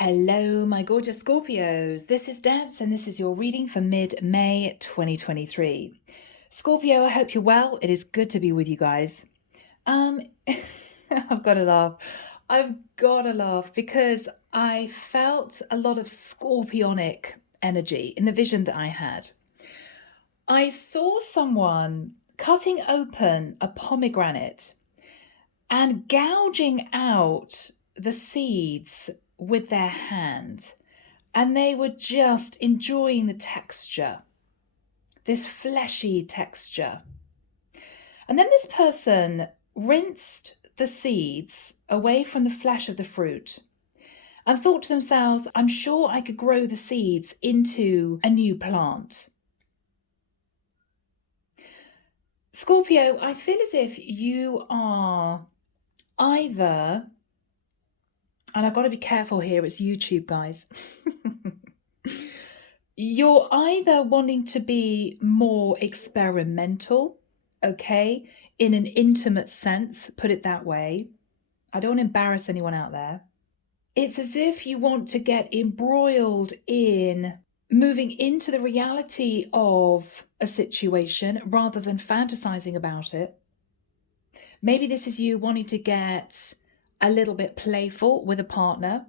Hello, my gorgeous Scorpios. This is Debs, and this is your reading for mid-May 2023. Scorpio, I hope you're well. It is good to be with you guys. I've got to laugh. I've got to laugh because I felt a lot of scorpionic energy in the vision that I had. I saw someone cutting open a pomegranate and gouging out the seeds with their hand, and they were just enjoying the texture, this fleshy texture. And then this person rinsed the seeds away from the flesh of the fruit and thought to themselves, I'm sure I could grow the seeds into a new plant. Scorpio, I feel as if you are either, and I've got to be careful here, it's YouTube, guys. You're either wanting to be more experimental, okay, in an intimate sense, put it that way. I don't want to embarrass anyone out there. It's as if you want to get embroiled in moving into the reality of a situation rather than fantasizing about it. Maybe this is you wanting to get a little bit playful with a partner.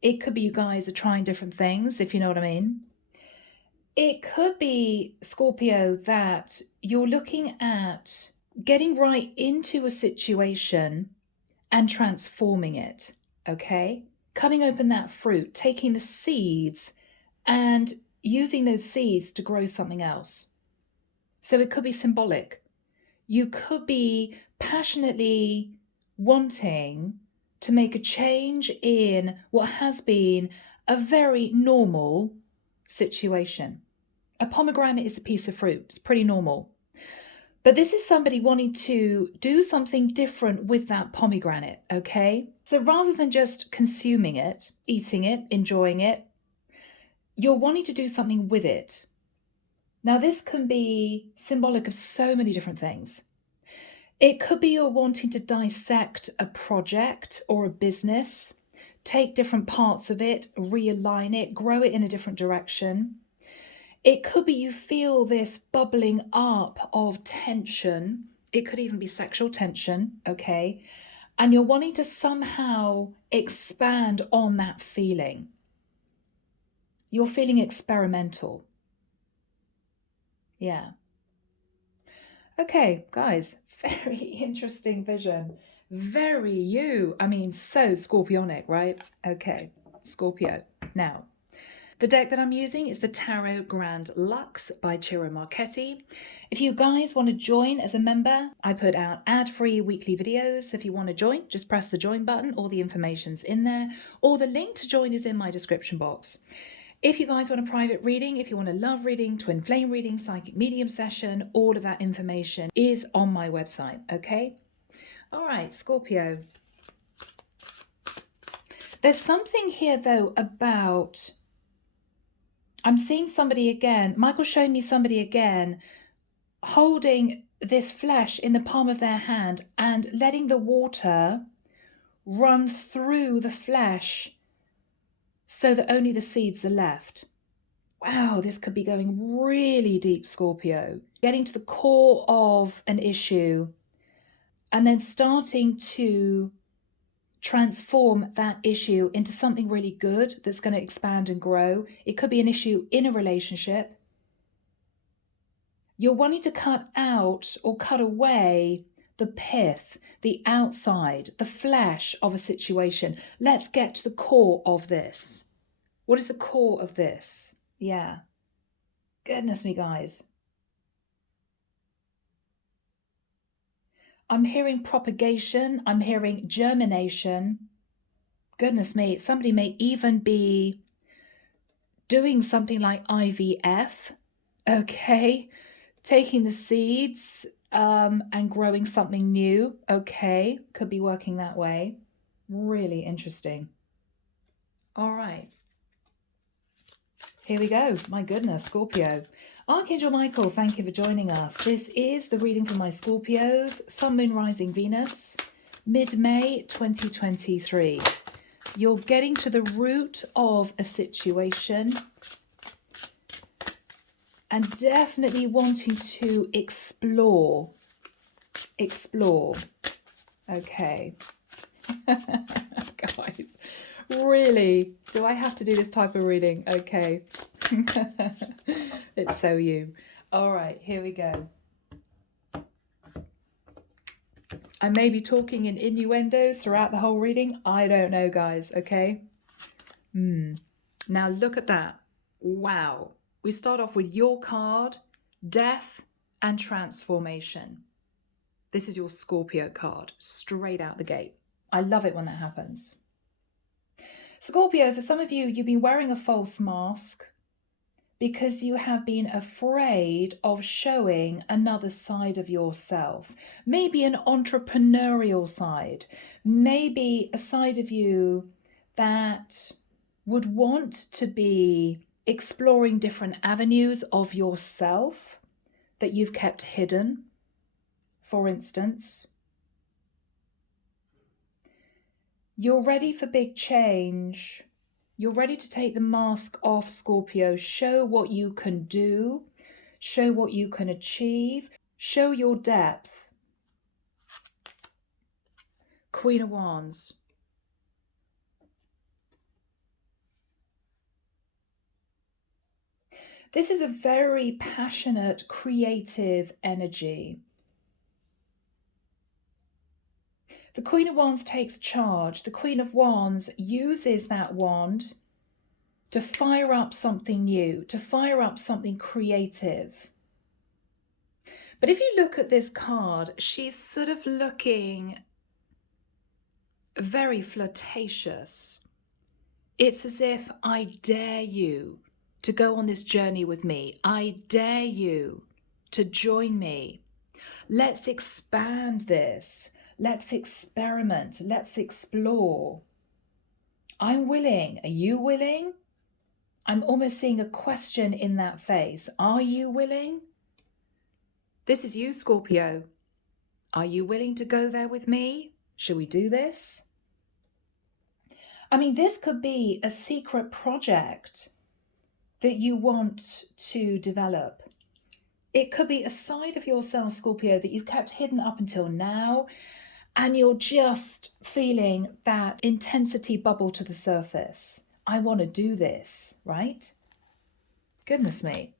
It could be you guys are trying different things, if you know what I mean. It could be, Scorpio, that you're looking at getting right into a situation and transforming it, okay? Cutting open that fruit, taking the seeds and using those seeds to grow something else. So it could be symbolic. You could be passionately wanting to make a change in what has been a very normal situation. A pomegranate is a piece of fruit. It's pretty normal. But this is somebody wanting to do something different with that pomegranate, okay? So rather than just consuming it, eating it, enjoying it, you're wanting to do something with it. Now, this can be symbolic of so many different things. It could be you're wanting to dissect a project or a business, take different parts of it, realign it, grow it in a different direction. It could be you feel this bubbling up of tension. It could even be sexual tension, okay? And you're wanting to somehow expand on that feeling. You're feeling experimental. Yeah. Okay, guys, very interesting vision. Very you. I mean, so scorpionic, right? Okay, Scorpio. Now, the deck that I'm using is the Tarot Grand Luxe by Ciro Marchetti. If you guys want to join as a member, I put out ad-free weekly videos. If you want to join, just press the join button. All the information's in there, or the link to join is in my description box. If you guys want a private reading, if you want a love reading, twin flame reading, psychic medium session, all of that information is on my website, okay? All right, Scorpio. There's something here, though, about... I'm seeing somebody again. Michael's showing me somebody again holding this flesh in the palm of their hand and letting the water run through the flesh so that only the seeds are left. Wow, this could be going really deep, Scorpio. Getting to the core of an issue and then starting to transform that issue into something really good that's going to expand and grow. It could be an issue in a relationship. You're wanting to cut out or cut away the pith, the outside, the flesh of a situation. Let's get to the core of this. What is the core of this? Yeah. Goodness me, guys. I'm hearing propagation. I'm hearing germination. Goodness me, somebody may even be doing something like IVF, okay? Taking the seeds and growing something new, okay? Could be working that way. Really interesting. All right. Here we go. My goodness, Scorpio. Archangel Michael, thank you for joining us. This is the reading for my Scorpios, Sun, Moon, Rising, Venus, mid-May 2023. You're getting to the root of a situation and definitely wanting to explore. Okay. Guys, really? Do I have to do this type of reading? Okay. It's so you. All right, here we go. I may be talking in innuendos throughout the whole reading. I don't know, guys, okay? Now look at that. Wow. We start off with your card, death and transformation. This is your Scorpio card, straight out the gate. I love it when that happens. Scorpio, for some of you, you've been wearing a false mask because you have been afraid of showing another side of yourself. Maybe an entrepreneurial side, maybe a side of you that would want to be exploring different avenues of yourself that you've kept hidden, for instance. You're ready for big change. You're ready to take the mask off, Scorpio. Show what you can do. Show what you can achieve. Show your depth. Queen of Wands. This is a very passionate, creative energy. The Queen of Wands takes charge. The Queen of Wands uses that wand to fire up something new, to fire up something creative. But if you look at this card, she's sort of looking very flirtatious. It's as if I dare you to go on this journey with me. I dare you to join me. Let's expand this. Let's experiment. Let's explore. I'm willing. Are you willing? I'm almost seeing a question in that face. Are you willing? This is you, Scorpio. Are you willing to go there with me? Should we do this? I mean, this could be a secret project that you want to develop. It could be a side of yourself, Scorpio, that you've kept hidden up until now, and you're just feeling that intensity bubble to the surface. I want to do this, right? Goodness me.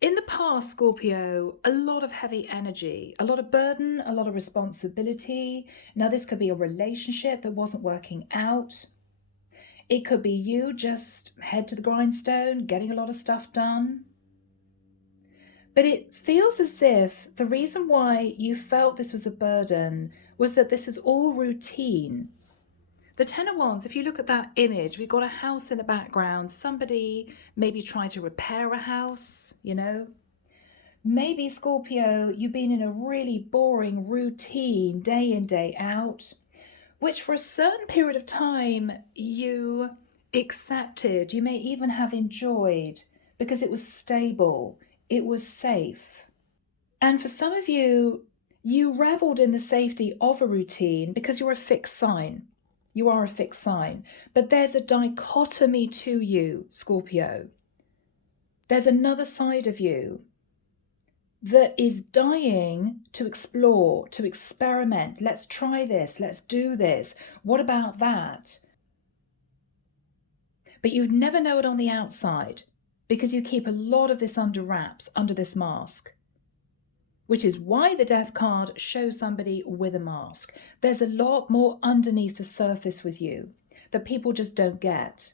In the past, Scorpio, a lot of heavy energy, a lot of burden, a lot of responsibility. Now, this could be a relationship that wasn't working out. It could be you just head to the grindstone, getting a lot of stuff done. But it feels as if the reason why you felt this was a burden was that this is all routine. The Ten of Wands, if you look at that image, we've got a house in the background. Somebody maybe trying to repair a house, you know. Maybe, Scorpio, you've been in a really boring routine day in, day out, which for a certain period of time you accepted, you may even have enjoyed because it was stable, it was safe. And for some of you, you reveled in the safety of a routine because you're a fixed sign. You are a fixed sign. But there's a dichotomy to you, Scorpio. There's another side of you that is dying to explore, to experiment. Let's try this. Let's do this. What about that? But you'd never know it on the outside because you keep a lot of this under wraps, under this mask. Which is why the death card shows somebody with a mask. There's a lot more underneath the surface with you that people just don't get.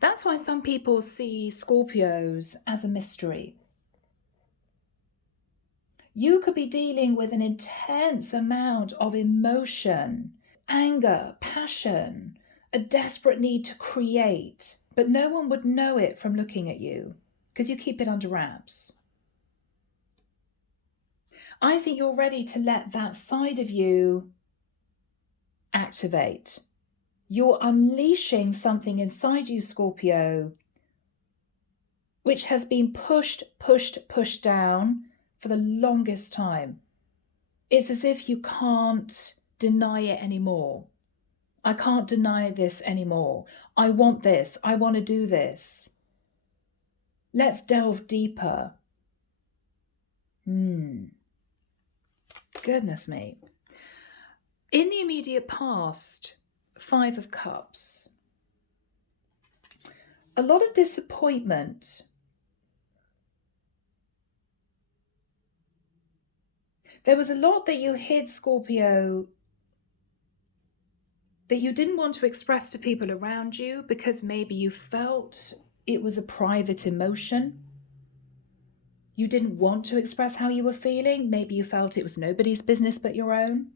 That's why some people see Scorpios as a mystery. You could be dealing with an intense amount of emotion, anger, passion, a desperate need to create, but no one would know it from looking at you because you keep it under wraps. I think you're ready to let that side of you activate. You're unleashing something inside you, Scorpio, which has been pushed down for the longest time. It's as if you can't deny it anymore. I can't deny this anymore. I want this. I want to do this. Let's delve deeper. Goodness me. In the immediate past, 5 of Cups. A lot of disappointment. There was a lot that you hid, Scorpio, that you didn't want to express to people around you because maybe you felt it was a private emotion. You didn't want to express how you were feeling. Maybe you felt it was nobody's business but your own.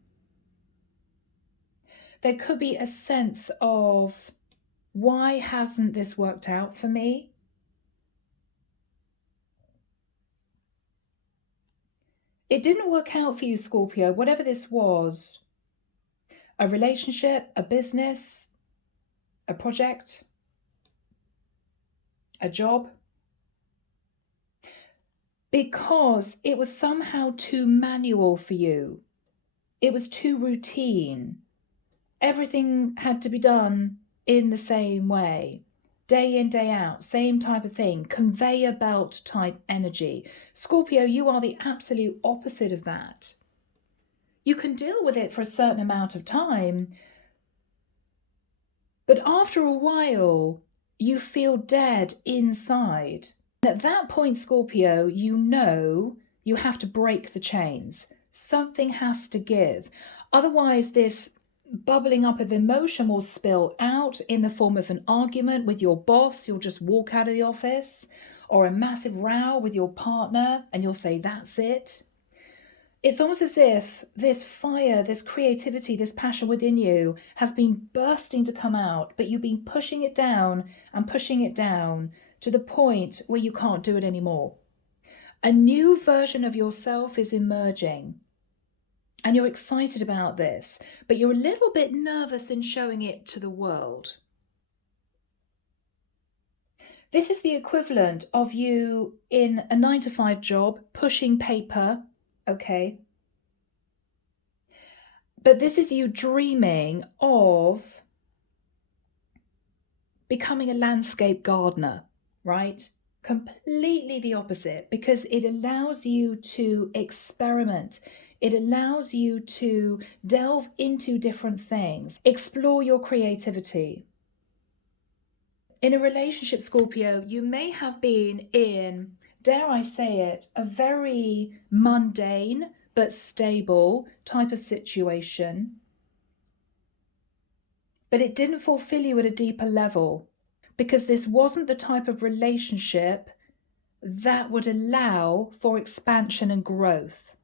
There could be a sense of, why hasn't this worked out for me? It didn't work out for you, Scorpio, whatever this was. A relationship, a business, a project, a job. Because it was somehow too manual for you. It was too routine. Everything had to be done in the same way. Day in, day out, same type of thing, conveyor belt type energy. Scorpio, you are the absolute opposite of that. You can deal with it for a certain amount of time, but after a while, you feel dead inside. And at that point, Scorpio, you know you have to break the chains. Something has to give. Otherwise, this bubbling up of emotion will spill out in the form of an argument with your boss. You'll just walk out of the office, or a massive row with your partner, and you'll say, that's it. It's almost as if this fire, this creativity, this passion within you has been bursting to come out, but you've been pushing it down and pushing it down to the point where you can't do it anymore. A new version of yourself is emerging. And you're excited about this, but you're a little bit nervous in showing it to the world. This is the equivalent of you in a 9-to-5 job, pushing paper, okay? But this is you dreaming of becoming a landscape gardener, right? Completely the opposite, because it allows you to experiment. It allows you to delve into different things, explore your creativity. In a relationship, Scorpio, you may have been in, dare I say it, a very mundane but stable type of situation, but it didn't fulfill you at a deeper level, because this wasn't the type of relationship that would allow for expansion and growth.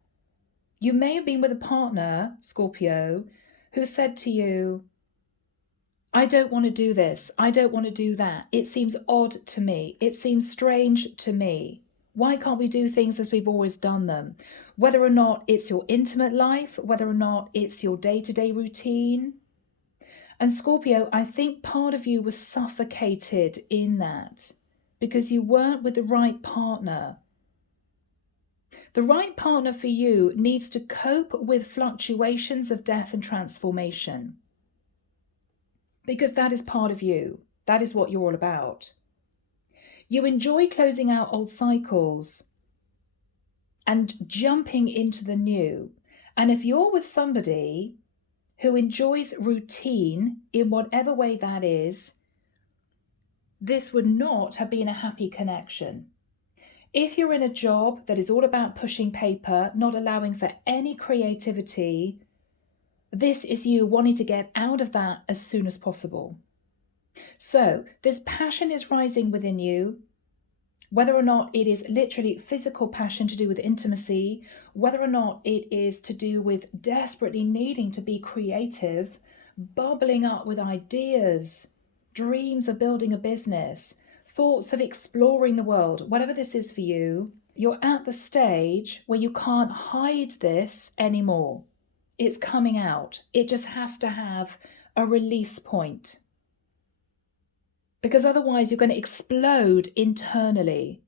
You may have been with a partner, Scorpio, who said to you, I don't want to do this. I don't want to do that. It seems odd to me. It seems strange to me. Why can't we do things as we've always done them? Whether or not it's your intimate life, whether or not it's your day-to-day routine. And Scorpio, I think part of you was suffocated in that because you weren't with the right partner. The right partner for you needs to cope with fluctuations of death and transformation, because that is part of you. That is what you're all about. You enjoy closing out old cycles and jumping into the new. And if you're with somebody who enjoys routine in whatever way that is, this would not have been a happy connection. If you're in a job that is all about pushing paper, not allowing for any creativity, this is you wanting to get out of that as soon as possible. So this passion is rising within you, whether or not it is literally physical passion to do with intimacy, whether or not it is to do with desperately needing to be creative, bubbling up with ideas, dreams of building a business, thoughts of exploring the world, whatever this is for you, you're at the stage where you can't hide this anymore. It's coming out. It just has to have a release point. Because otherwise you're going to explode internally.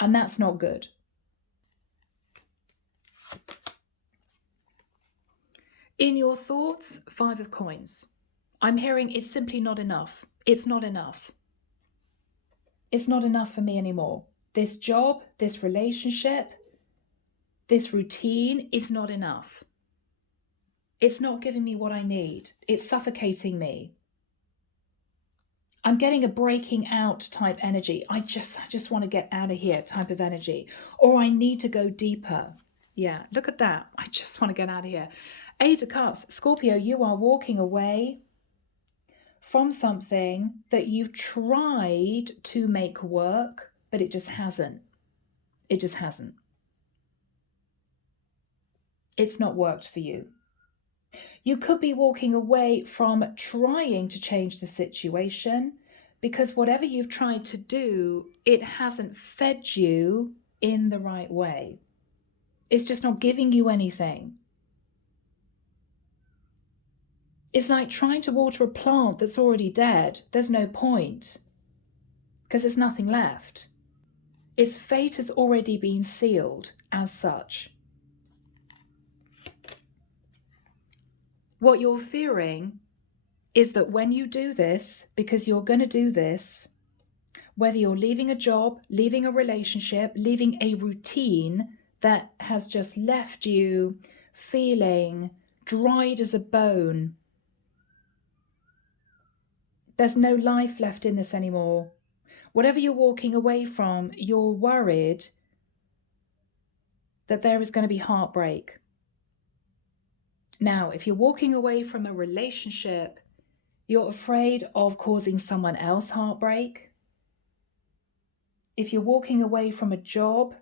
And that's not good. In your thoughts, 5 of coins. I'm hearing it's simply not enough. It's not enough. It's not enough for me anymore. This job, this relationship, this routine is not enough. It's not giving me what I need. It's suffocating me. I'm getting a breaking out type energy. I just want to get out of here type of energy. Or I need to go deeper. Yeah, look at that. I just want to get out of here. 8 of Cups. Scorpio, you are walking away from something that you've tried to make work, but it just hasn't. It just hasn't. It's not worked for you. You could be walking away from trying to change the situation because whatever you've tried to do, it hasn't fed you in the right way. It's just not giving you anything. It's like trying to water a plant that's already dead. There's no point because there's nothing left. Its fate has already been sealed as such. What you're fearing is that when you do this, because you're going to do this, whether you're leaving a job, leaving a relationship, leaving a routine that has just left you feeling dried as a bone, there's no life left in this anymore. Whatever you're walking away from, you're worried that there is going to be heartbreak. Now, if you're walking away from a relationship, you're afraid of causing someone else heartbreak. If you're walking away from a job,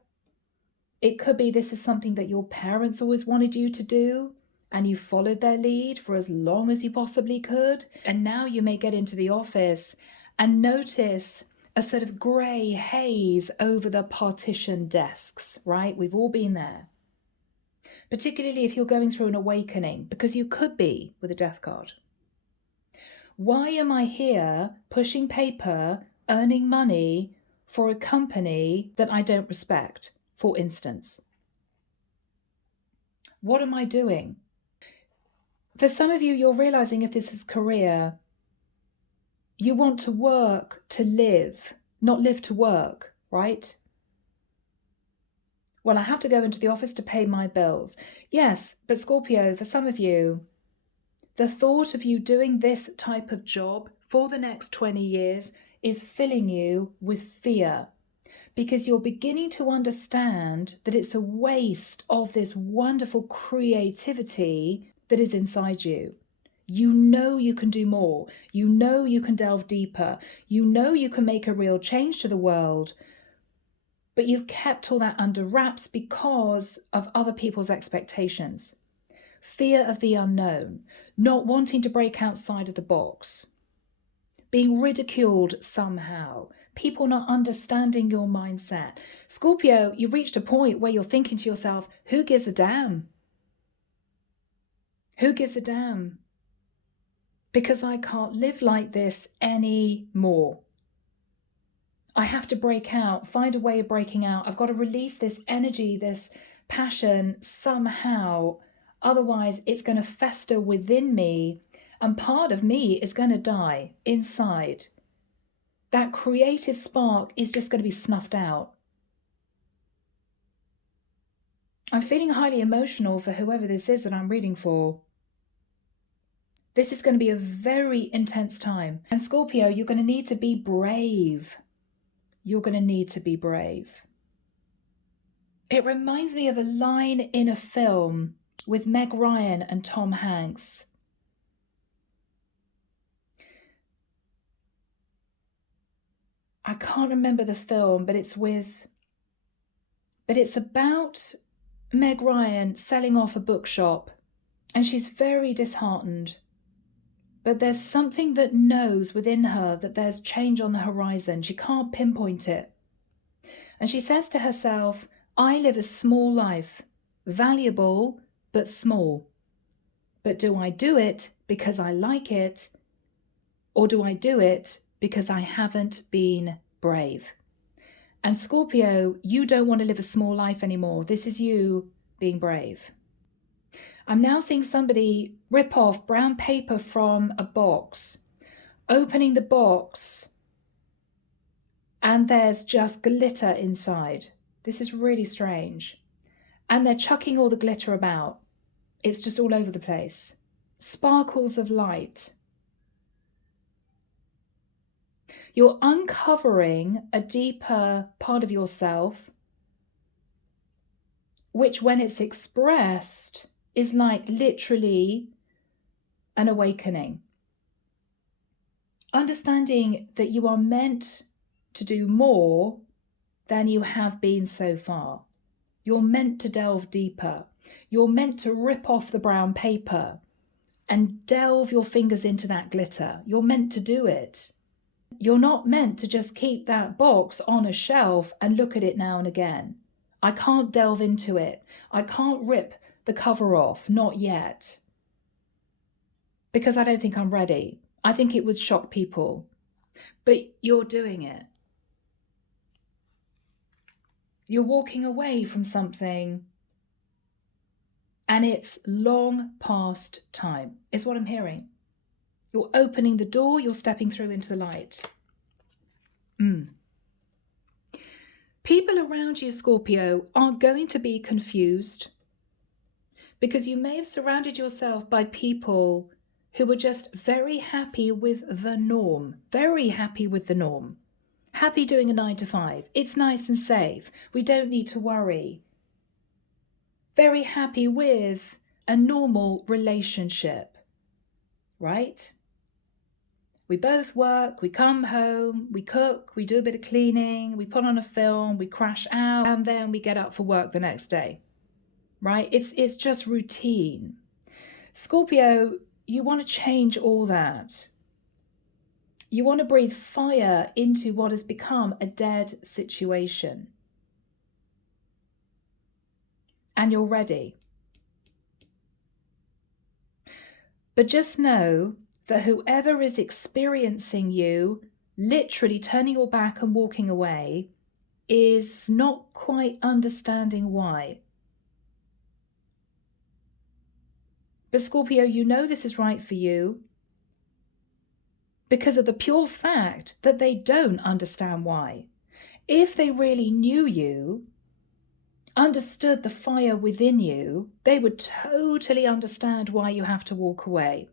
it could be this is something that your parents always wanted you to do and you followed their lead for as long as you possibly could. And now you may get into the office and notice a sort of grey haze over the partition desks, right? We've all been there. Particularly if you're going through an awakening, because you could be with a death card. Why am I here pushing paper, earning money for a company that I don't respect, for instance? What am I doing? For some of you, you're realizing if this is career, you want to work to live, not live to work, right? Well, I have to go into the office to pay my bills. Yes, but Scorpio, for some of you, the thought of you doing this type of job for the next 20 years is filling you with fear because you're beginning to understand that it's a waste of this wonderful creativity that is inside you. You know you can do more. You know you can delve deeper. You know you can make a real change to the world. But you've kept all that under wraps because of other people's expectations. Fear of the unknown, not wanting to break outside of the box, being ridiculed somehow, people not understanding your mindset. Scorpio, you've reached a point where you're thinking to yourself, who gives a damn? Who gives a damn? Because I can't live like this anymore. I have to break out, find a way of breaking out. I've got to release this energy, this passion somehow. Otherwise, it's going to fester within me and part of me is going to die inside. That creative spark is just going to be snuffed out. I'm feeling highly emotional for whoever this is that I'm reading for. This is going to be a very intense time. And Scorpio, you're going to need to be brave. You're going to need to be brave. It reminds me of a line in a film with Meg Ryan and Tom Hanks. I can't remember the film, but it's about Meg Ryan selling off a bookshop and she's very disheartened. But there's something that knows within her that there's change on the horizon. She can't pinpoint it. And she says to herself, I live a small life, valuable but small. But do I do it because I like it? Or do I do it because I haven't been brave? And Scorpio, you don't want to live a small life anymore. This is you being brave. I'm now seeing somebody rip off brown paper from a box, opening the box, and there's just glitter inside. This is really strange. And they're chucking all the glitter about. It's just all over the place. Sparkles of light. You're uncovering a deeper part of yourself, which when it's expressed is like literally an awakening. Understanding that you are meant to do more than you have been so far. You're meant to delve deeper. You're meant to rip off the brown paper and delve your fingers into that glitter. You're meant to do it. You're not meant to just keep that box on a shelf and look at it now and again. I can't delve into it. I can't rip the cover off, not yet. Because I don't think I'm ready. I think it would shock people. But you're doing it. You're walking away from something and it's long past time, is what I'm hearing. You're opening the door, you're stepping through into the light. People around you, Scorpio, are going to be confused because you may have surrounded yourself by people who were just very happy with the norm, very happy with the norm. Happy doing a 9 to 5. It's nice and safe. We don't need to worry. Very happy with a normal relationship, right? We both work, we come home, we cook, we do a bit of cleaning, we put on a film, we crash out, and then we get up for work the next day, right? It's just routine. Scorpio, you want to change all that. You want to breathe fire into what has become a dead situation. And you're ready. But just know that whoever is experiencing you, literally turning your back and walking away, is not quite understanding why. But Scorpio, you know this is right for you because of the pure fact that they don't understand why. If they really knew you, understood the fire within you, they would totally understand why you have to walk away.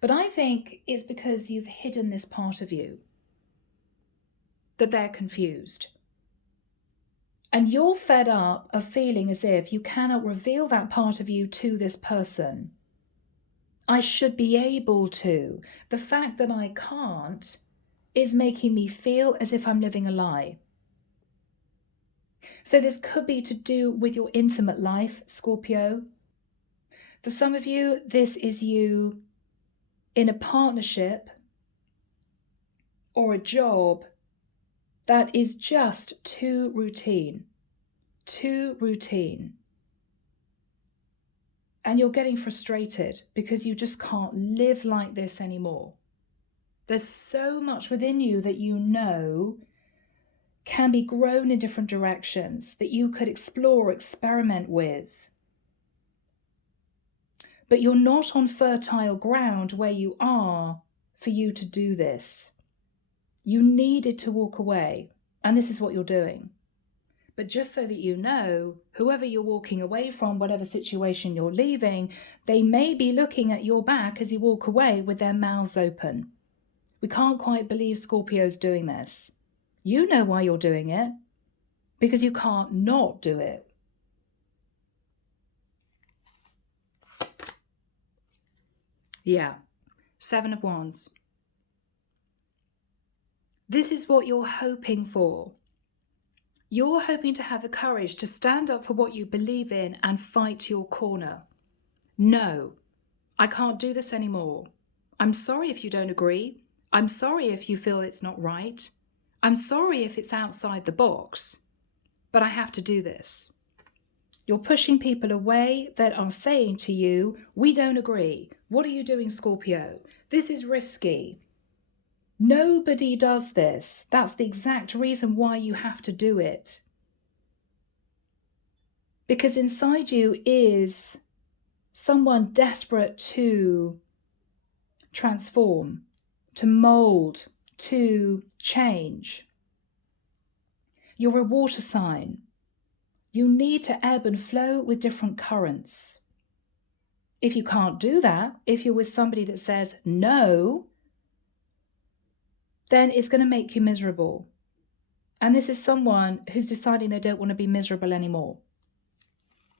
But I think it's because you've hidden this part of you, that they're confused. And you're fed up of feeling as if you cannot reveal that part of you to this person. I should be able to. The fact that I can't is making me feel as if I'm living a lie. So this could be to do with your intimate life, Scorpio. For some of you, this is you in a partnership or a job that is just too routine. And you're getting frustrated because you just can't live like this anymore. There's so much within you that you know can be grown in different directions, that you could explore, experiment with. But you're not on fertile ground where you are for you to do this. You needed to walk away, and this is what you're doing. But just so that you know, whoever you're walking away from, whatever situation you're leaving, they may be looking at your back as you walk away with their mouths open. We can't quite believe Scorpio's doing this. You know why you're doing it, because you can't not do it. Yeah, 7 of Wands. This is what you're hoping for. You're hoping to have the courage to stand up for what you believe in and fight your corner. No, I can't do this anymore. I'm sorry if you don't agree. I'm sorry if you feel it's not right. I'm sorry if it's outside the box, but I have to do this. You're pushing people away that are saying to you, we don't agree. What are you doing, Scorpio? This is risky. Nobody does this. That's the exact reason why you have to do it. Because inside you is someone desperate to transform, to mold, to change. You're a water sign. You need to ebb and flow with different currents. If you can't do that, if you're with somebody that says no, then it's going to make you miserable. And this is someone who's deciding they don't want to be miserable anymore.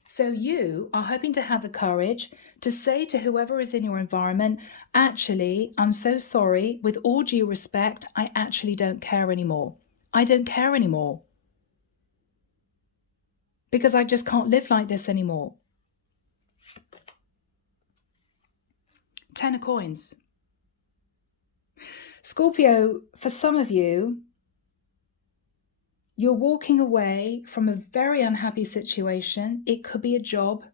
So you are hoping to have the courage to say to whoever is in your environment, actually, I'm so sorry, with all due respect, I actually don't care anymore. I don't care anymore. Because I just can't live like this anymore. 10 of coins. Scorpio, for some of you, you're walking away from a very unhappy situation. It could be a job.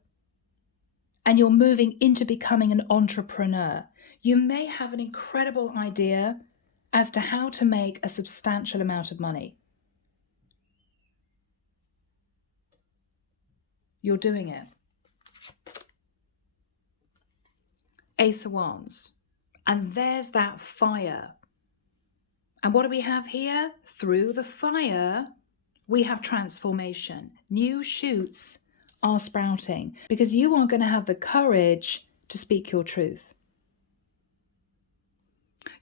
And you're moving into becoming an entrepreneur. You may have an incredible idea as to how to make a substantial amount of money. You're doing it. Ace of Wands. And there's that fire. And what do we have here? Through the fire, we have transformation. New shoots are sprouting because you are going to have the courage to speak your truth.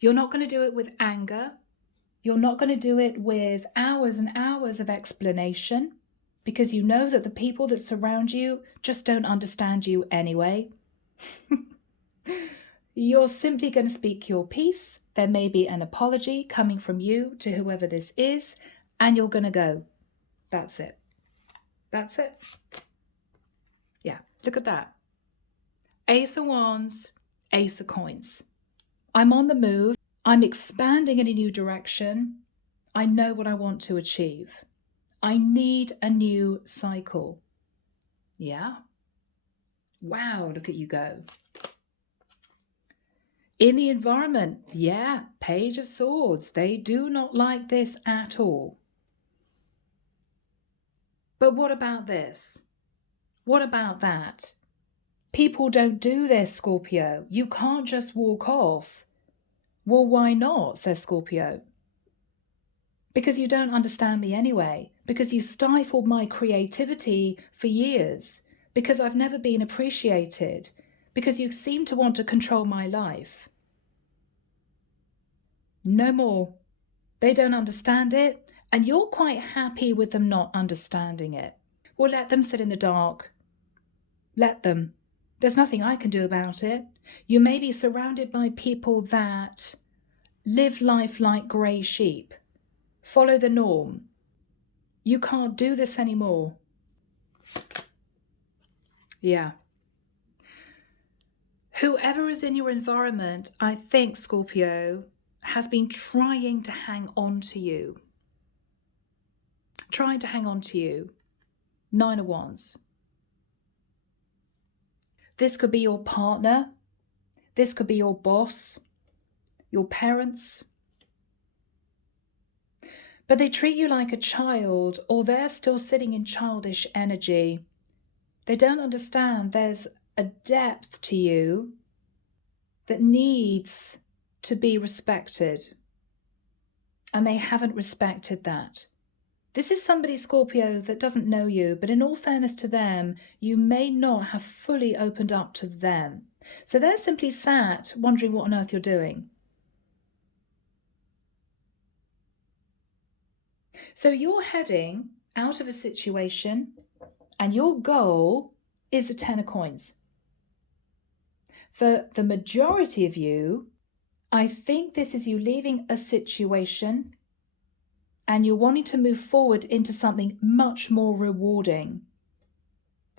You're not going to do it with anger. You're not going to do it with hours and hours of explanation because you know that the people that surround you just don't understand you anyway. You're simply going to speak your piece. There may be an apology coming from you to whoever this is, and you're going to go. That's it. That's it. Yeah, look at that. Ace of Wands, Ace of Coins. I'm on the move. I'm expanding in a new direction. I know what I want to achieve. I need a new cycle. Yeah. Wow, look at you go. In the environment, yeah, Page of Swords. They do not like this at all. But what about this? What about that? People don't do this, Scorpio. You can't just walk off. Well, why not, says Scorpio. Because you don't understand me anyway. Because you stifled my creativity for years. Because I've never been appreciated. Because you seem to want to control my life. No more. They don't understand it, and you're quite happy with them not understanding it. Well, let them sit in the dark. Let them. There's nothing I can do about it. You may be surrounded by people that live life like grey sheep. Follow the norm. You can't do this anymore. Yeah. Whoever is in your environment, I think, Scorpio, has been trying to hang on to you. Trying to hang on to you. 9 of Wands. This could be your partner. This could be your boss, your parents. But they treat you like a child, or they're still sitting in childish energy. They don't understand there's a depth to you that needs to be respected. And they haven't respected that. This is somebody, Scorpio, that doesn't know you, but in all fairness to them, you may not have fully opened up to them. So they're simply sat wondering what on earth you're doing. So you're heading out of a situation and your goal is the 10 of coins. For the majority of you, I think this is you leaving a situation and you're wanting to move forward into something much more rewarding.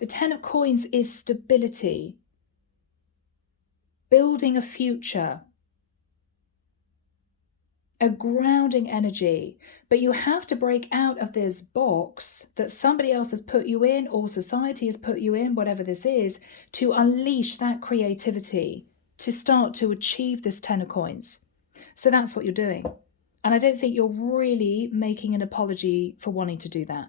The 10 of coins is stability, building a future, a grounding energy. But you have to break out of this box that somebody else has put you in, or society has put you in, whatever this is, to unleash that creativity, to start to achieve this 10 of coins. So that's what you're doing. And I don't think you're really making an apology for wanting to do that.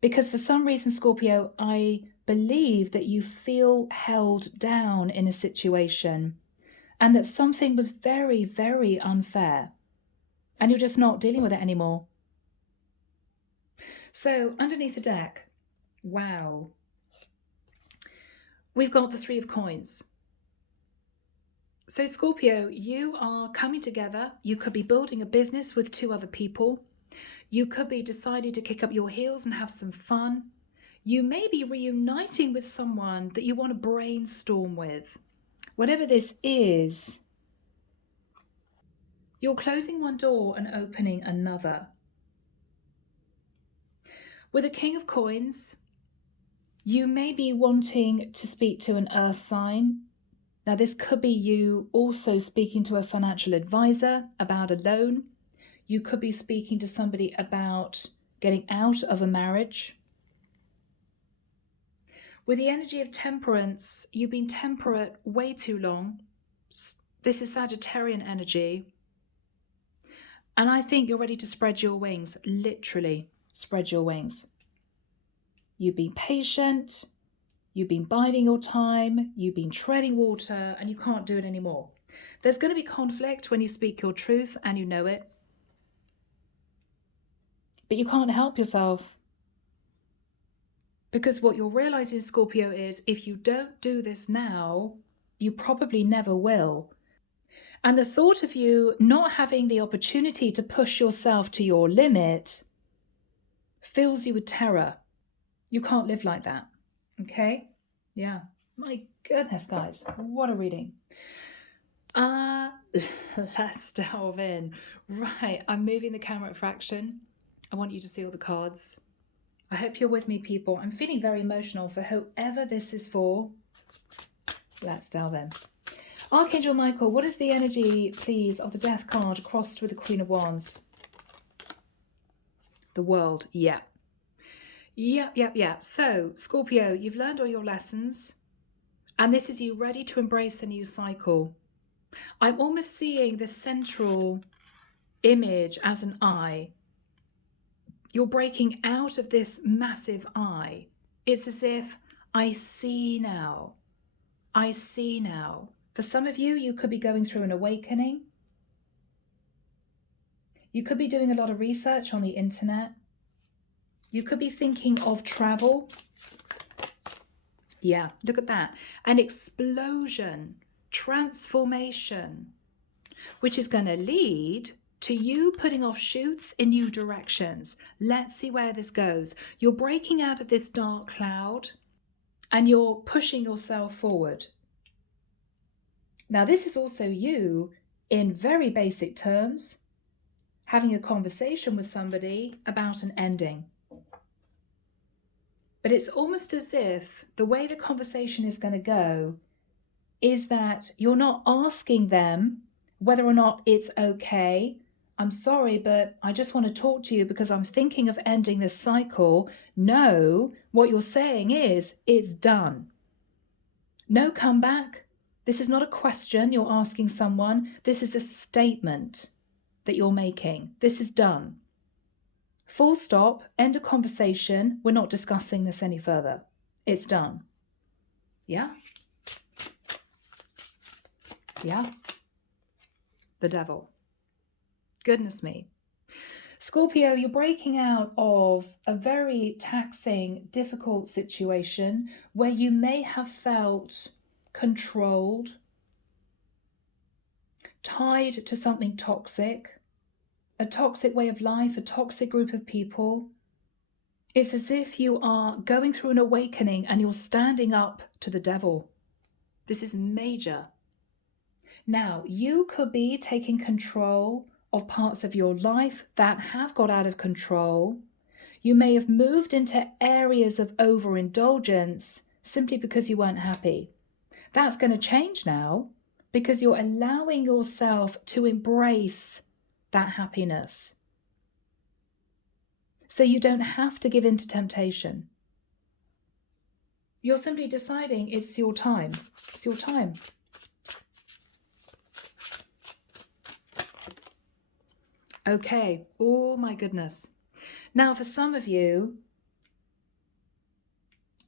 Because for some reason, Scorpio, I believe that you feel held down in a situation and that something was very, very unfair and you're just not dealing with it anymore. So underneath the deck, wow, we've got the Three of Coins. So Scorpio, you are coming together. You could be building a business with two other people. You could be deciding to kick up your heels and have some fun. You may be reuniting with someone that you want to brainstorm with. Whatever this is, you're closing one door and opening another. With a King of Coins, you may be wanting to speak to an earth sign. Now, this could be you also speaking to a financial advisor about a loan. You could be speaking to somebody about getting out of a marriage. With the energy of Temperance, you've been temperate way too long. This is Sagittarian energy. And I think you're ready to spread your wings, literally spread your wings. You've been patient, you've been biding your time, you've been treading water, and you can't do it anymore. There's going to be conflict when you speak your truth and you know it. But you can't help yourself. Because what you're realizing, Scorpio, is if you don't do this now, you probably never will. And the thought of you not having the opportunity to push yourself to your limit fills you with terror. You can't live like that. Okay? Yeah. My goodness, guys. What a reading. Let's delve in. Right. I'm moving the camera at fraction. I want you to see all the cards. I hope you're with me, people. I'm feeling very emotional for whoever this is for. Let's delve in. Archangel Michael, what is the energy, please, of the Death card crossed with the Queen of Wands? The World, yeah. Yep. So, Scorpio, you've learned all your lessons, and this is you ready to embrace a new cycle. I'm almost seeing the central image as an eye. You're breaking out of this massive eye. It's as if I see now. I see now. For some of you, you could be going through an awakening. You could be doing a lot of research on the internet. You could be thinking of travel. Yeah, look at that. An explosion, transformation, which is going to lead to you putting off shoots in new directions. Let's see where this goes. You're breaking out of this dark cloud and you're pushing yourself forward. Now, this is also you, in very basic terms, having a conversation with somebody about an ending. But it's almost as if the way the conversation is going to go is that you're not asking them whether or not it's okay. I'm sorry, but I just want to talk to you because I'm thinking of ending this cycle. No, what you're saying is it's done. No comeback. This is not a question you're asking someone. This is a statement that you're making. This is done. Full stop, end of conversation. We're not discussing this any further. It's done. Yeah? Yeah? The devil. Goodness me. Scorpio, you're breaking out of a very taxing, difficult situation where you may have felt controlled, tied to something toxic, a toxic way of life, a toxic group of people. It's as if you are going through an awakening and you're standing up to the devil. This is major. Now, you could be taking control of parts of your life that have got out of control. You may have moved into areas of overindulgence simply because you weren't happy. That's going to change now because you're allowing yourself to embrace that happiness. So you don't have to give in to temptation. You're simply deciding it's your time. It's your time. Okay. Oh my goodness. Now for some of you,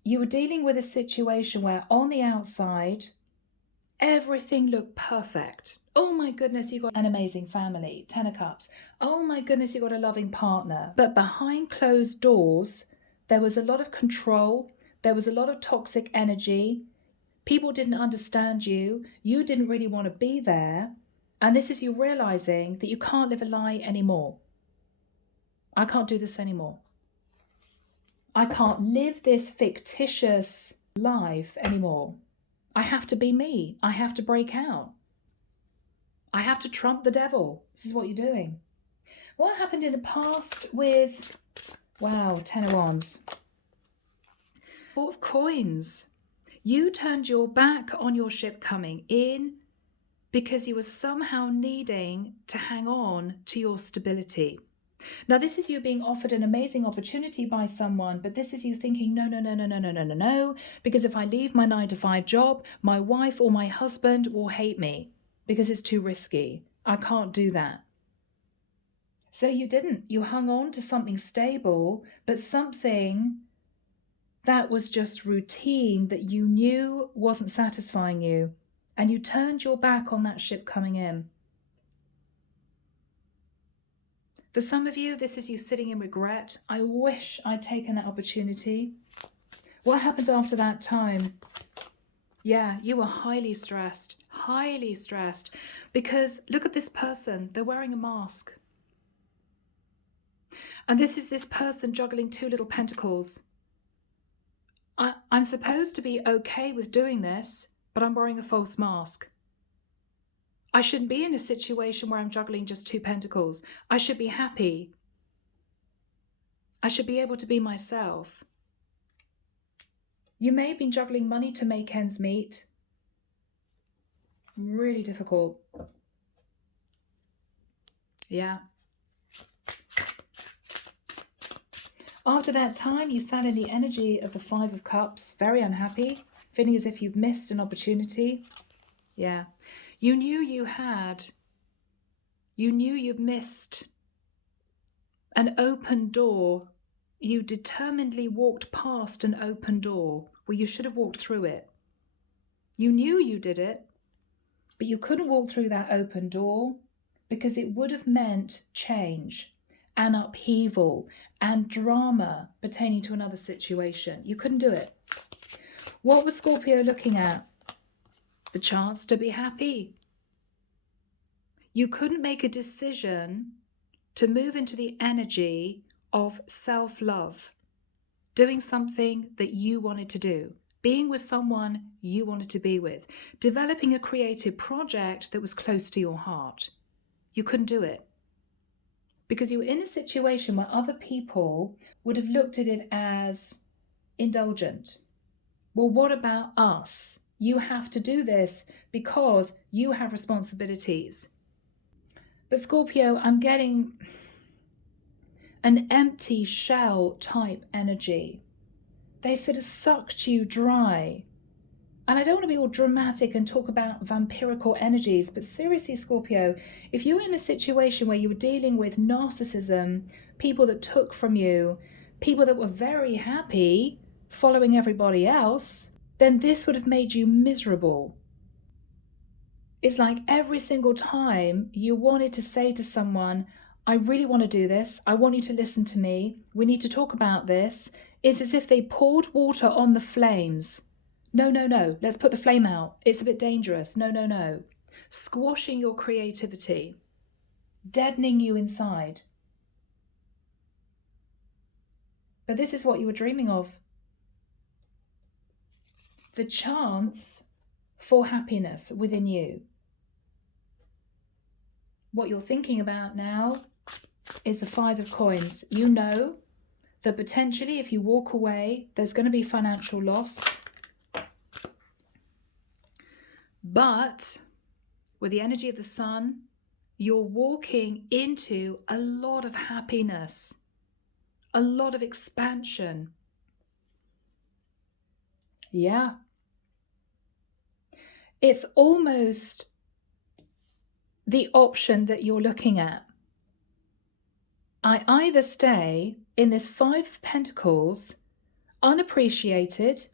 you were dealing with a situation where on the outside, everything looked perfect. Oh my goodness, you got an amazing family, 10 of cups. Oh my goodness, you got a loving partner. But behind closed doors, there was a lot of control. There was a lot of toxic energy. People didn't understand you. You didn't really want to be there. And this is you realizing that you can't live a lie anymore. I can't do this anymore. I can't live this fictitious life anymore. I have to be me. I have to break out. I have to trump the devil. This is what you're doing. What happened in the past with, wow, 10 of Wands. 4 of Coins. You turned your back on your ship coming in because you were somehow needing to hang on to your stability. Now, this is you being offered an amazing opportunity by someone, but this is you thinking, no, because if I leave my 9-to-5 job, my wife or my husband will hate me because it's too risky. I can't do that. So you didn't. You hung on to something stable, but something that was just routine that you knew wasn't satisfying you, and you turned your back on that ship coming in. For some of you, this is you sitting in regret. I wish I'd taken that opportunity. What happened after that time? Yeah, you were highly stressed, because look at this person. They're wearing a mask. And this is this person juggling 2 little pentacles. I'm supposed to be okay with doing this, but I'm wearing a false mask. I shouldn't be in a situation where I'm juggling just 2 pentacles. I should be happy. I should be able to be myself. You may have been juggling money to make ends meet. Really difficult. Yeah. After that time, you sat in the energy of the 5 of Cups, very unhappy, feeling as if you've missed an opportunity. Yeah. You knew you'd missed an open door. You determinedly walked past an open door where you should have walked through it. You knew you did it, but you couldn't walk through that open door because it would have meant change and upheaval and drama pertaining to another situation. You couldn't do it. What was Scorpio looking at? The chance to be happy. You couldn't make a decision to move into the energy of self-love, doing something that you wanted to do, being with someone you wanted to be with, developing a creative project that was close to your heart. You couldn't do it because you were in a situation where other people would have looked at it as indulgent. Well, what about us? You have to do this because you have responsibilities. But Scorpio, I'm getting an empty shell type energy. They sort of sucked you dry. And I don't want to be all dramatic and talk about vampirical energies, but seriously, Scorpio, if you were in a situation where you were dealing with narcissism, people that took from you, people that were very happy following everybody else, then this would have made you miserable. It's like every single time you wanted to say to someone, I really want to do this. I want you to listen to me. We need to talk about this. It's as if they poured water on the flames. No, let's put the flame out. It's a bit dangerous. No. Squashing your creativity, deadening you inside. But this is what you were dreaming of. The chance for happiness within you. What you're thinking about now is the 5 of Coins. You know that potentially if you walk away, there's going to be financial loss. But with the energy of the Sun, you're walking into a lot of happiness, a lot of expansion. Yeah. It's almost the option that you're looking at. I either stay in this 5 of Pentacles, unappreciated,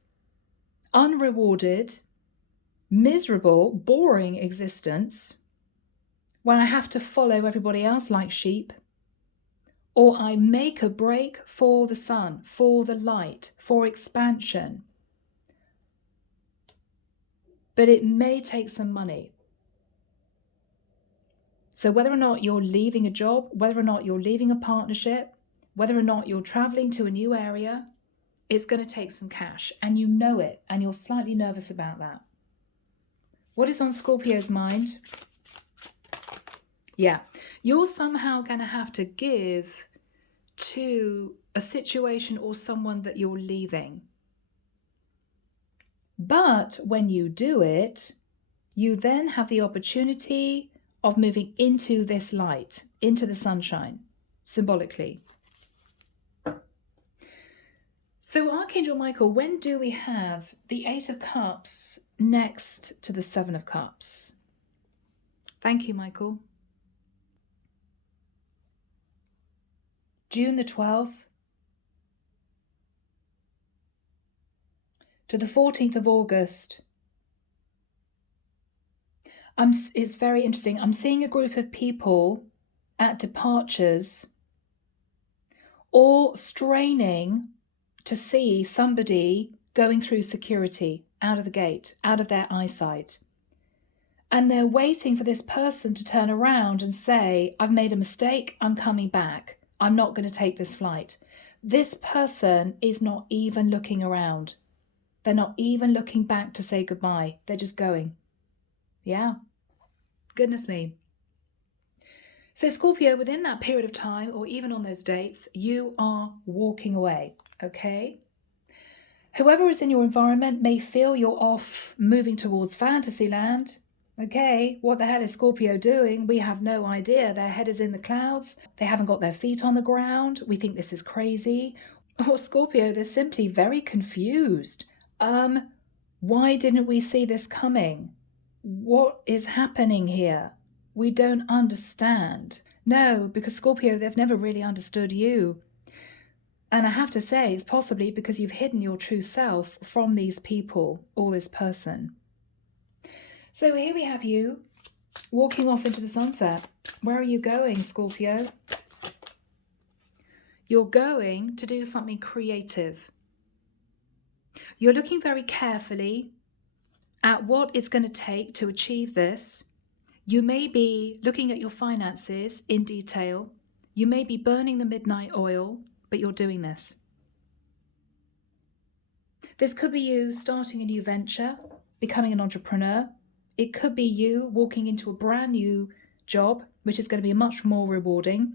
unrewarded, miserable, boring existence when I have to follow everybody else like sheep, or I make a break for the sun, for the light, for expansion. But it may take some money. So whether or not you're leaving a job, whether or not you're leaving a partnership, whether or not you're traveling to a new area, it's going to take some cash, and you know it, and you're slightly nervous about that. What is on Scorpio's mind? Yeah, you're somehow going to have to give to a situation or someone that you're leaving. But when you do it, you then have the opportunity of moving into this light, into the sunshine, symbolically. So Archangel Michael, when do we have the Eight of Cups next to the Seven of Cups? Thank you, Michael. June the 12th to the 14th of August. It's very interesting. I'm seeing a group of people at departures, all straining to see somebody going through security, out of the gate, out of their eyesight. And they're waiting for this person to turn around and say, I've made a mistake, I'm coming back. I'm not going to take this flight. This person is not even looking around. They're not even looking back to say goodbye. They're just going. Yeah. Goodness me. So Scorpio, within that period of time, or even on those dates, you are walking away, okay? Whoever is in your environment may feel you're off moving towards fantasy land. Okay, what the hell is Scorpio doing? We have no idea. Their head is in the clouds. They haven't got their feet on the ground. We think this is crazy. Or Scorpio, they're simply very confused. Why didn't we see this coming? What is happening here? We don't understand. No, because Scorpio, they've never really understood you. And I have to say, it's possibly because you've hidden your true self from these people or this person. So here we have you walking off into the sunset. Where are you going, Scorpio? You're going to do something creative. You're looking very carefully at what it's going to take to achieve this. You may be looking at your finances in detail. You may be burning the midnight oil, but you're doing this. This could be you starting a new venture, becoming an entrepreneur. It could be you walking into a brand new job, which is going to be much more rewarding,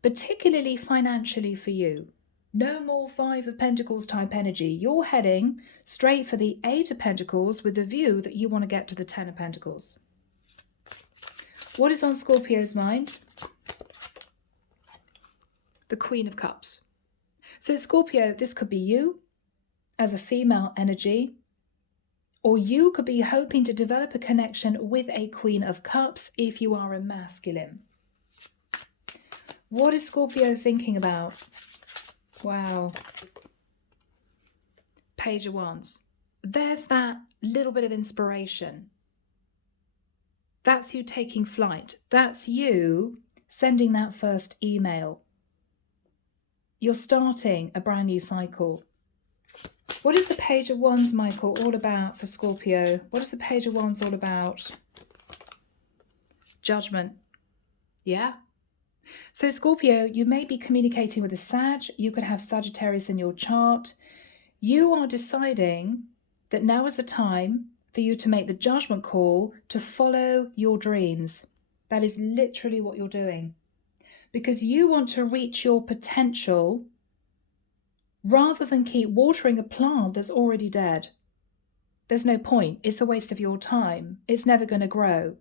particularly financially for you. No more Five of Pentacles type energy. You're heading straight for the Eight of Pentacles with the view that you want to get to the Ten of Pentacles. What is on Scorpio's mind? The Queen of Cups. So Scorpio, this could be you as a female energy, or you could be hoping to develop a connection with a Queen of Cups if you are a masculine. What is Scorpio thinking about? Wow. Page of Wands. There's that little bit of inspiration. That's you taking flight. That's you sending that first email. You're starting a brand new cycle. What is the Page of Wands, Michael, all about for Scorpio? What is the Page of Wands all about? Judgment. Yeah. So Scorpio, you may be communicating with a Sag. You could have Sagittarius in your chart. You are deciding that now is the time for you to make the judgment call to follow your dreams. That is literally what you're doing. Because you want to reach your potential rather than keep watering a plant that's already dead. There's no point. It's a waste of your time. It's never going to grow.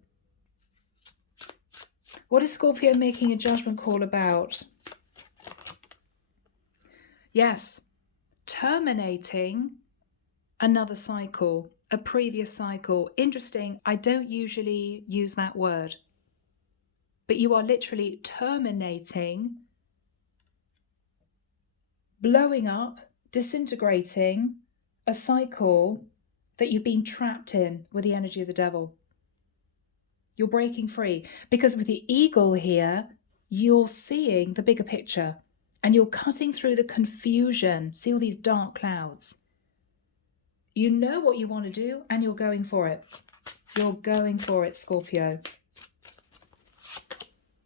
What is Scorpio making a judgment call about? Yes, terminating another cycle, a previous cycle. Interesting, I don't usually use that word. But you are literally terminating, blowing up, disintegrating a cycle that you've been trapped in with the energy of the devil. You're breaking free, because with the eagle here, you're seeing the bigger picture and you're cutting through the confusion. See all these dark clouds. You know what you want to do and you're going for it. You're going for it, Scorpio.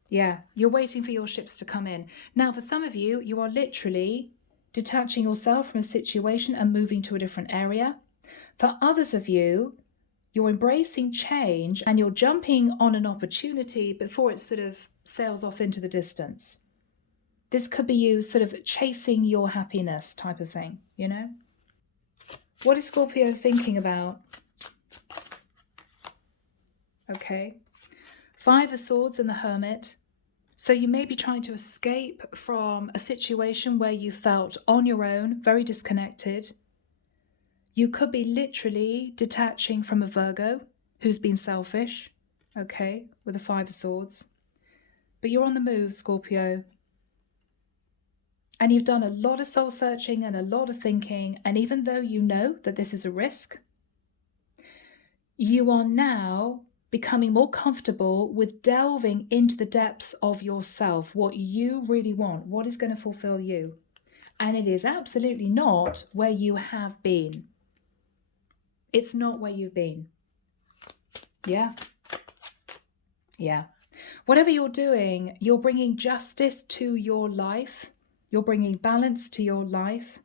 Yeah, you're waiting for your ships to come in. Now, for some of you, you are literally detaching yourself from a situation and moving to a different area. For others of you, you're embracing change and you're jumping on an opportunity before it sort of sails off into the distance. This could be you sort of chasing your happiness type of thing, you know? What is Scorpio thinking about? Okay. 5 of Swords and the Hermit. So you may be trying to escape from a situation where you felt on your own, very disconnected. You could be literally detaching from a Virgo who's been selfish, okay, with the 5 of Swords. But you're on the move, Scorpio. And you've done a lot of soul searching and a lot of thinking. And even though you know that this is a risk, you are now becoming more comfortable with delving into the depths of yourself, what you really want, what is going to fulfill you. And it is absolutely not where you have been. It's not where you've been. Yeah. Yeah. Whatever you're doing, you're bringing justice to your life. You're bringing balance to your life.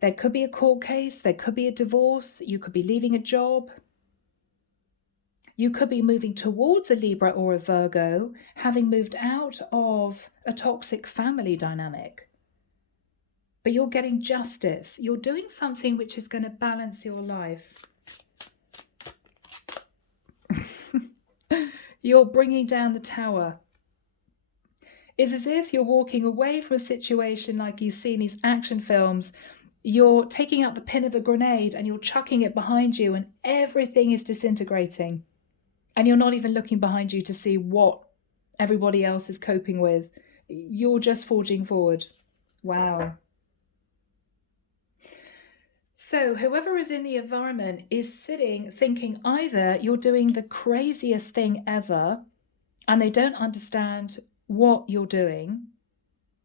There could be a court case. There could be a divorce. You could be leaving a job. You could be moving towards a Libra or a Virgo, having moved out of a toxic family dynamic. But you're getting justice. You're doing something which is going to balance your life. You're bringing down the tower. It's as if you're walking away from a situation like you see in these action films. You're taking out the pin of a grenade and you're chucking it behind you and everything is disintegrating. And you're not even looking behind you to see what everybody else is coping with. You're just forging forward. Wow. So whoever is in the environment is sitting thinking either you're doing the craziest thing ever and they don't understand what you're doing,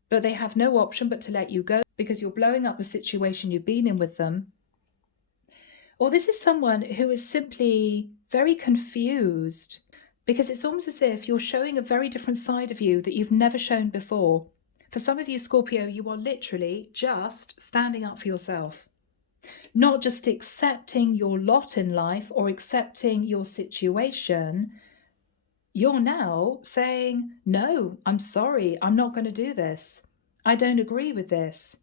but they have no option but to let you go because you're blowing up the situation you've been in with them. Or this is someone who is simply very confused because it's almost as if you're showing a very different side of you that you've never shown before. For some of you, Scorpio, you are literally just standing up for yourself. Not just accepting your lot in life or accepting your situation. You're now saying, no, I'm sorry, I'm not going to do this. I don't agree with this.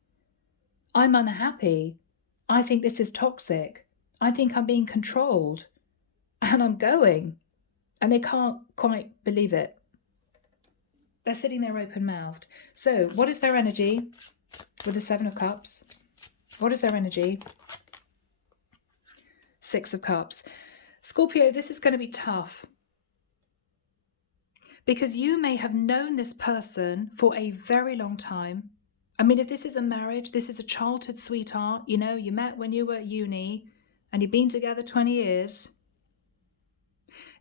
I'm unhappy. I think this is toxic. I think I'm being controlled. And I'm going. And they can't quite believe it. They're sitting there open-mouthed. So what is their energy with the 7 of Cups? What is their energy? 6 of Cups. Scorpio, this is going to be tough. Because you may have known this person for a very long time. I mean, if this is a marriage, this is a childhood sweetheart. You know, you met when you were at uni and you've been together 20 years.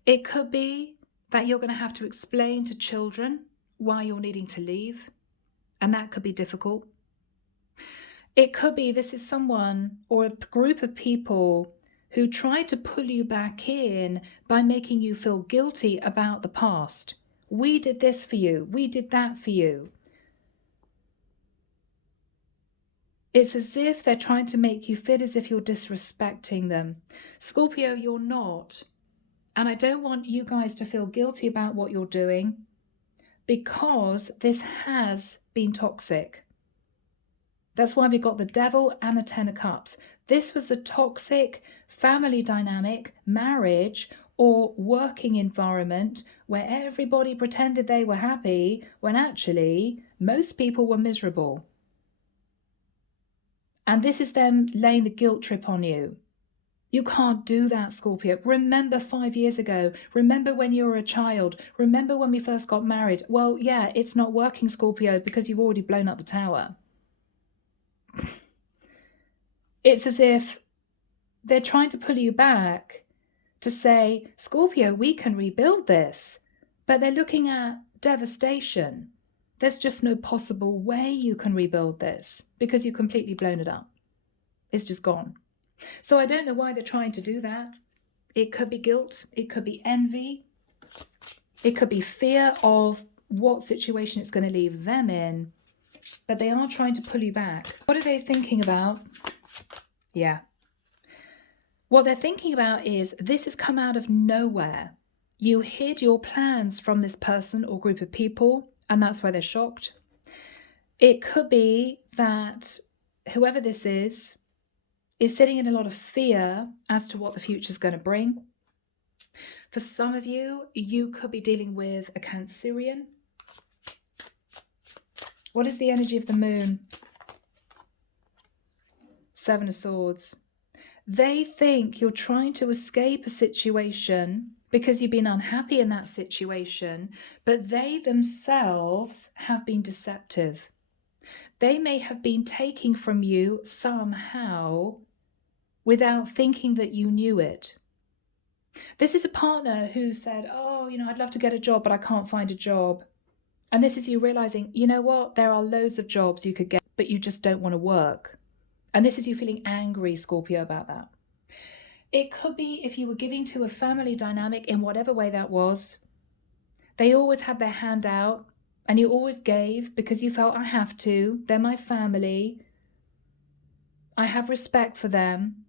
It could be that you're going to have to explain to children why you're needing to leave. And that could be difficult. It could be this is someone or a group of people who tried to pull you back in by making you feel guilty about the past. We did this for you. We did that for you. It's as if they're trying to make you feel as if you're disrespecting them. Scorpio, you're not. And I don't want you guys to feel guilty about what you're doing because this has been toxic. That's why we got the Devil and the 10 of Cups. This was a toxic family dynamic, marriage, or working environment where everybody pretended they were happy when actually most people were miserable. And this is them laying the guilt trip on you. You can't do that, Scorpio. Remember 5 years ago. Remember when you were a child. Remember when we first got married. Well, yeah, it's not working, Scorpio, because you've already blown up the tower. It's as if they're trying to pull you back to say, Scorpio, we can rebuild this. But they're looking at devastation. There's just no possible way you can rebuild this because you've completely blown it up. It's just gone. So I don't know why they're trying to do that. It could be guilt. It could be envy. It could be fear of what situation it's going to leave them in. But they are trying to pull you back. What are they thinking about? Yeah. What they're thinking about is this has come out of nowhere. You hid your plans from this person or group of people, and that's why they're shocked. It could be that whoever this is sitting in a lot of fear as to what the future is going to bring. For some of you, you could be dealing with a Cancerian. What is the energy of the moon? Seven of Swords. They think you're trying to escape a situation because you've been unhappy in that situation, but they themselves have been deceptive. They may have been taking from you somehow without thinking that you knew it. This is a partner who said, oh, I'd love to get a job, but I can't find a job. And this is you realizing, you know what? There are loads of jobs you could get, but you just don't want to work. And this is you feeling angry, Scorpio, about that. It could be if you were giving to a family dynamic in whatever way that was. They always had their hand out and you always gave because you felt, I have to. They're my family. I have respect for them.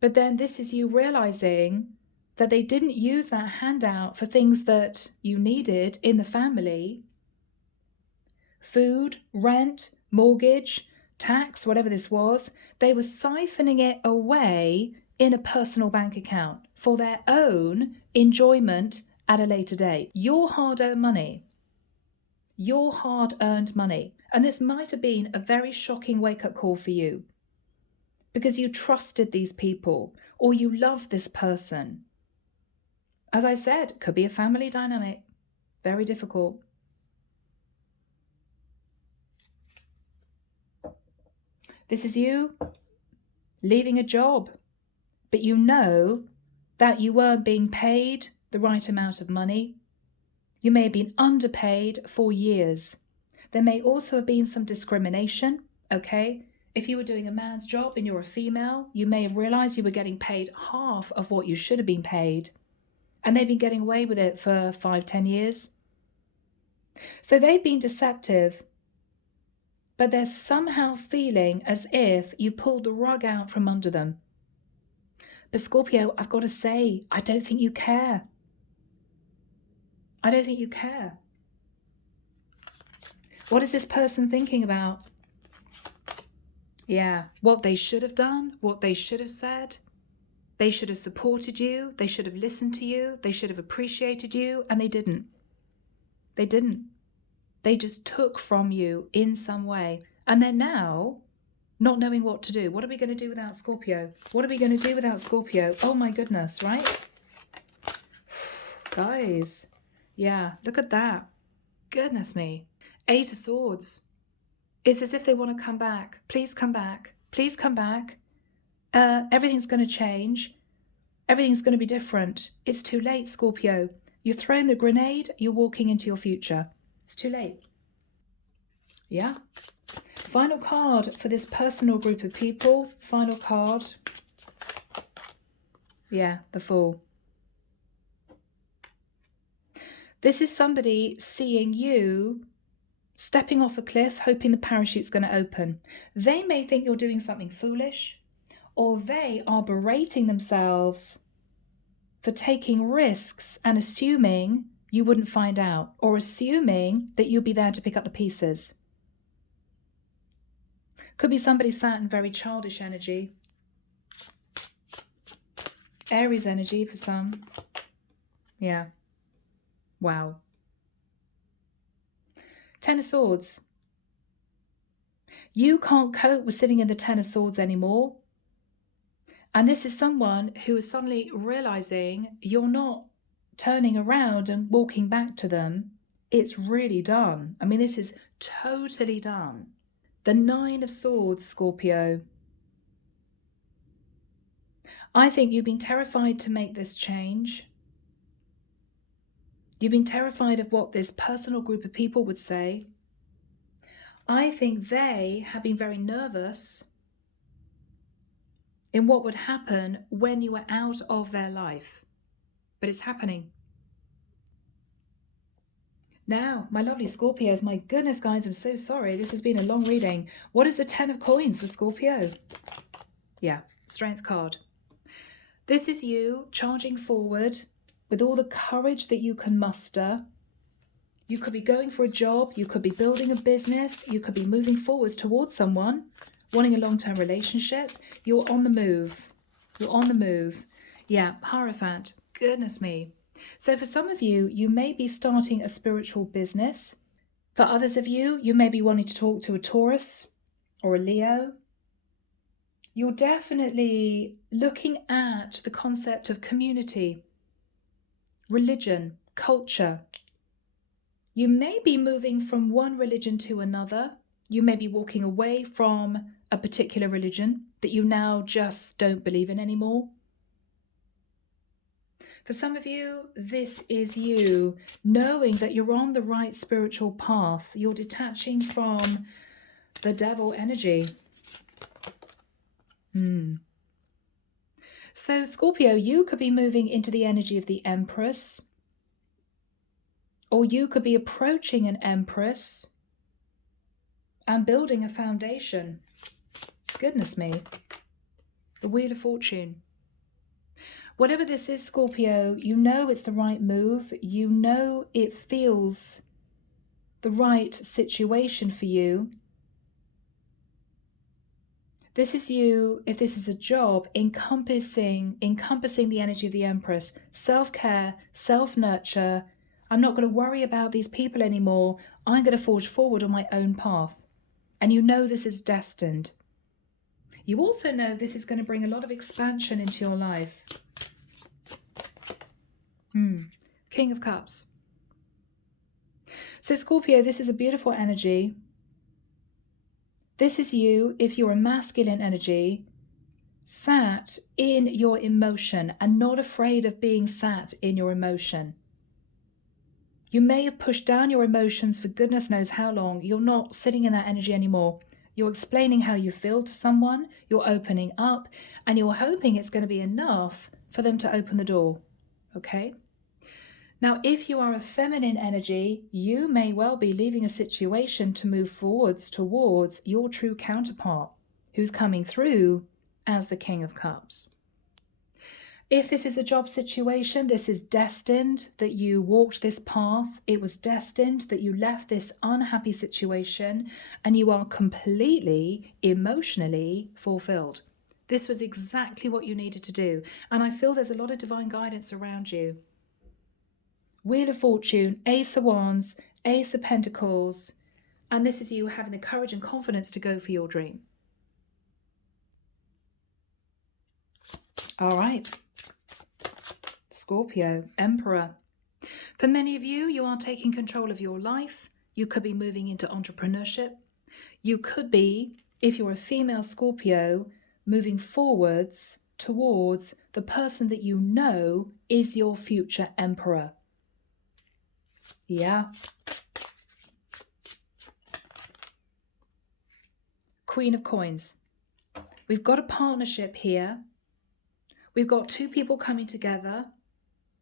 But then this is you realizing that they didn't use that handout for things that you needed in the family. Food, rent, mortgage, tax, whatever this was. They were siphoning it away in a personal bank account for their own enjoyment at a later date. Your hard-earned money. Your hard-earned money. And this might have been a very shocking wake-up call for you because you trusted these people or you loved this person. As I said, could be a family dynamic. Very difficult. This is you leaving a job, but you know that you weren't being paid the right amount of money. You may have been underpaid for years. There may also have been some discrimination, okay? If you were doing a man's job and you're a female, you may have realized you were getting paid half of what you should have been paid. And they've been getting away with it for 5-10 years. So they've been deceptive, but they're somehow feeling as if you pulled the rug out from under them. But Scorpio, I've got to say, I don't think you care. I don't think you care. What is this person thinking about? Yeah, what they should have done, what they should have said. They should have supported you. They should have listened to you. They should have appreciated you, and they didn't. They didn't. They just took from you in some way. And they're now not knowing what to do. What are we going to do without Scorpio? What are we going to do without Scorpio? Oh my goodness, right? Guys, yeah, look at that. Goodness me. 8 of Swords. It's as if they want to come back. Please come back. Please come back. Everything's going to change. Everything's going to be different. It's too late, Scorpio. You've thrown the grenade. You're walking into your future. It's too late. Yeah. Final card for this personal group of people. Final card. Yeah, the Fool. This is somebody seeing you stepping off a cliff, hoping the parachute's going to open. They may think you're doing something foolish, or they are berating themselves for taking risks and assuming you wouldn't find out, or assuming that you'll be there to pick up the pieces. Could be somebody sat in very childish energy. Aries energy for some. Yeah. Wow. 10 of Swords. You can't cope with sitting in the 10 of Swords anymore. And this is someone who is suddenly realizing you're not turning around and walking back to them. It's really done. I mean, this is totally done. The 9 of Swords, Scorpio. I think you've been terrified to make this change. You've been terrified of what this personal group of people would say. I think they have been very nervous in what would happen when you were out of their life. But it's happening. Now, my lovely Scorpios, my goodness, guys, I'm so sorry. This has been a long reading. What is the 10 of coins for Scorpio? Yeah, strength card. This is you charging forward with all the courage that you can muster. You could be going for a job. You could be building a business. You could be moving forwards towards someone, wanting a long-term relationship. You're on the move. You're on the move. Yeah, Hierophant. Goodness me. So for some of you, you may be starting a spiritual business. For others of you, you may be wanting to talk to a Taurus or a Leo. You're definitely looking at the concept of community, religion, culture. You may be moving from one religion to another. You may be walking away from a particular religion that you now just don't believe in anymore. For some of you, this is you knowing that you're on the right spiritual path. You're detaching from the devil energy. So Scorpio, you could be moving into the energy of the Empress, or you could be approaching an Empress and building a foundation. Goodness me. The Wheel of Fortune. Whatever this is, Scorpio, you know it's the right move. You know it feels the right situation for you. This is you, if this is a job, encompassing the energy of the Empress. Self-care, self-nurture. I'm not going to worry about these people anymore. I'm going to forge forward on my own path. And you know this is destined. You also know this is going to bring a lot of expansion into your life. King of Cups. So Scorpio, this is a beautiful energy. This is you, if you're a masculine energy, sat in your emotion and not afraid of being sat in your emotion. You may have pushed down your emotions for goodness knows how long. You're not sitting in that energy anymore. You're explaining how you feel to someone. You're opening up and you're hoping it's going to be enough for them to open the door. Okay? Now, if you are a feminine energy, you may well be leaving a situation to move forwards towards your true counterpart, who's coming through as the King of Cups. If this is a job situation, this is destined that you walked this path. It was destined that you left this unhappy situation and you are completely emotionally fulfilled. This was exactly what you needed to do. And I feel there's a lot of divine guidance around you. Wheel of Fortune, Ace of Wands, Ace of Pentacles, and this is you having the courage and confidence to go for your dream. All right. Scorpio, Emperor. For many of you, you are taking control of your life. You could be moving into entrepreneurship. You could be, if you're a female Scorpio, moving forwards towards the person that you know is your future emperor. Yeah. Queen of Coins. We've got a partnership here. We've got two people coming together.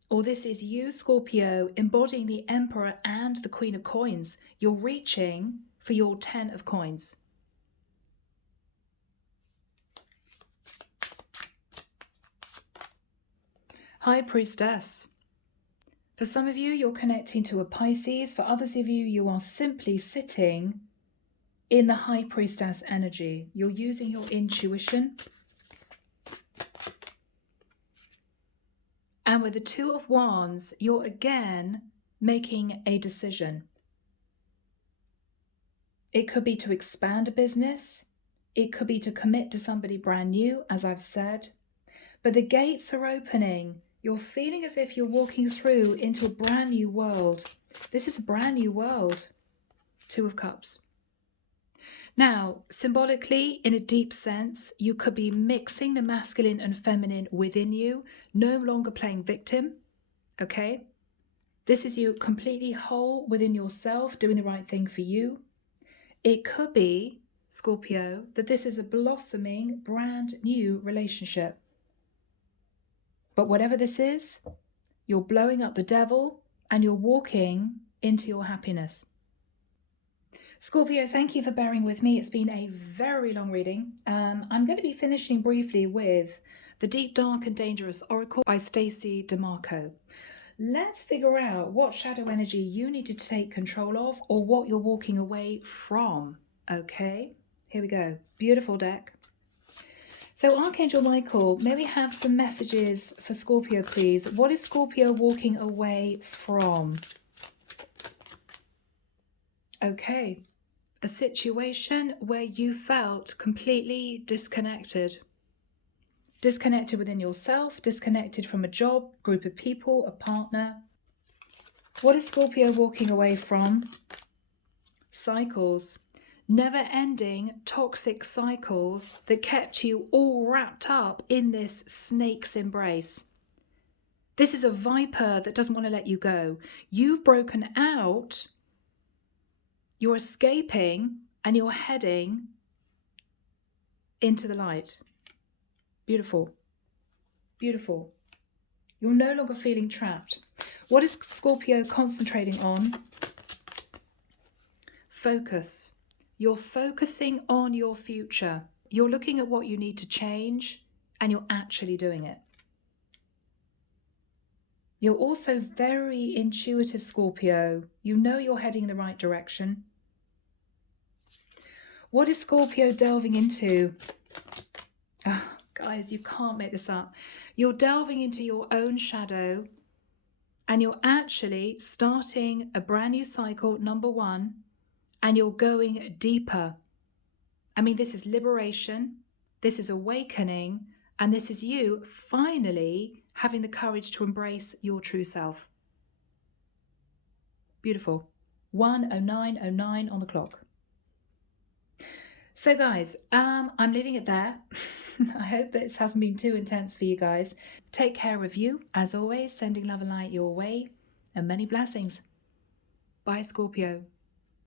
Or this is you, Scorpio, embodying the Emperor and the Queen of Coins. You're reaching for your 10 of Coins. High Priestess. For some of you, you're connecting to a Pisces. For others of you, you are simply sitting in the High Priestess energy. You're using your intuition. And with the Two of Wands, you're again making a decision. It could be to expand a business. It could be to commit to somebody brand new, as I've said. But the gates are opening. You're feeling as if you're walking through into a brand new world. This is a brand new world. Two of Cups. Now, symbolically, in a deep sense, you could be mixing the masculine and feminine within you, no longer playing victim, okay? This is you completely whole within yourself, doing the right thing for you. It could be, Scorpio, that this is a blossoming, brand new relationship. But whatever this is, you're blowing up the devil and you're walking into your happiness. Scorpio, thank you for bearing with me. It's been a very long reading. I'm going to be finishing briefly with The Deep, Dark and Dangerous Oracle by Stacey DeMarco. Let's figure out what shadow energy you need to take control of or what you're walking away from. Okay, here we go. Beautiful deck. So Archangel Michael, may we have some messages for Scorpio, please? What is Scorpio walking away from? Okay, a situation where you felt completely disconnected. Disconnected within yourself, disconnected from a job, group of people, a partner. What is Scorpio walking away from? Cycles. Never-ending toxic cycles that kept you all wrapped up in this snake's embrace. This is a viper that doesn't want to let you go. You've broken out, you're escaping, and you're heading into the light. Beautiful. Beautiful. You're no longer feeling trapped. What is Scorpio concentrating on? Focus. You're focusing on your future. You're looking at what you need to change and you're actually doing it. You're also very intuitive, Scorpio. You know you're heading in the right direction. What is Scorpio delving into? Oh, guys, you can't make this up. You're delving into your own shadow and you're actually starting a brand new cycle, number one, and you're going deeper. I mean, this is liberation, this is awakening, and this is you finally having the courage to embrace your true self. Beautiful. 1:09:09 on the clock. So guys, I'm leaving it there. I hope that this hasn't been too intense for you guys. Take care of you. As always, sending love and light your way, and many blessings. Bye, Scorpio.